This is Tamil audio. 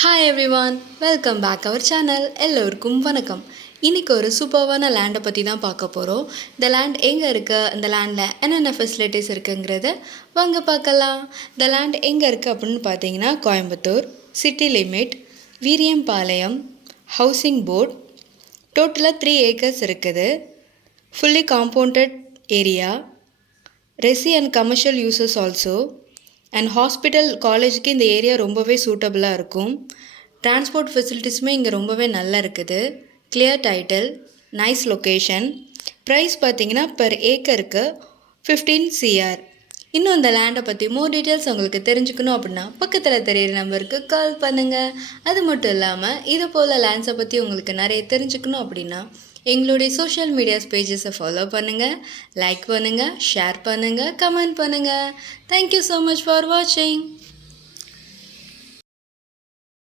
Hi everyone, welcome back our channel. எல்லோருக்கும் வணக்கம். இன்றைக்கி ஒரு சூப்பர்வான லேண்டை பற்றி தான் பார்க்க போகிறோம். இந்த லேண்ட் எங்கே இருக்குது, இந்த லேண்டில் என்னென்ன ஃபெசிலிட்டிஸ் இருக்குங்கிறத வாங்க பார்க்கலாம். இந்த லேண்ட் எங்கே இருக்குது அப்படின்னு பார்த்தீங்கன்னா Coimbatore city limit, Veeriyampalayam housing board. டோட்டலாக 3 ஏக்கர்ஸ் இருக்குது. Fully compounded area, resi and commercial uses also. And hospital காலேஜுக்கு இந்த ஏரியா ரொம்பவே சூட்டபுளாக இருக்கும். டிரான்ஸ்போர்ட் ஃபெசிலிட்டிஸுமே இங்கே ரொம்பவே நல்லா இருக்குது. Clear title, nice location. Price பார்த்தீங்கன்னா பெர் ஏக்கருக்கு 15 CR. இன்னும் இந்த லேண்டை பற்றி மோர் டீட்டெயில்ஸ் உங்களுக்கு தெரிஞ்சுக்கணும் அப்படின்னா பக்கத்தில் தெரியிற நம்பருக்கு கால் பண்ணுங்கள். அது மட்டும் இல்லாமல் இது போல் லேண்ட்ஸை பற்றி உங்களுக்கு நிறைய தெரிஞ்சுக்கணும் அப்படின்னா எங்களுடைய சோஷியல் மீடியாஸ் பேஜஸை ஃபாலோ பண்ணுங்கள், லைக் பண்ணுங்கள், ஷேர் பண்ணுங்கள், கமெண்ட் பண்ணுங்கள். தேங்க்யூ ஸோ மச் ஃபார் வாட்சிங்.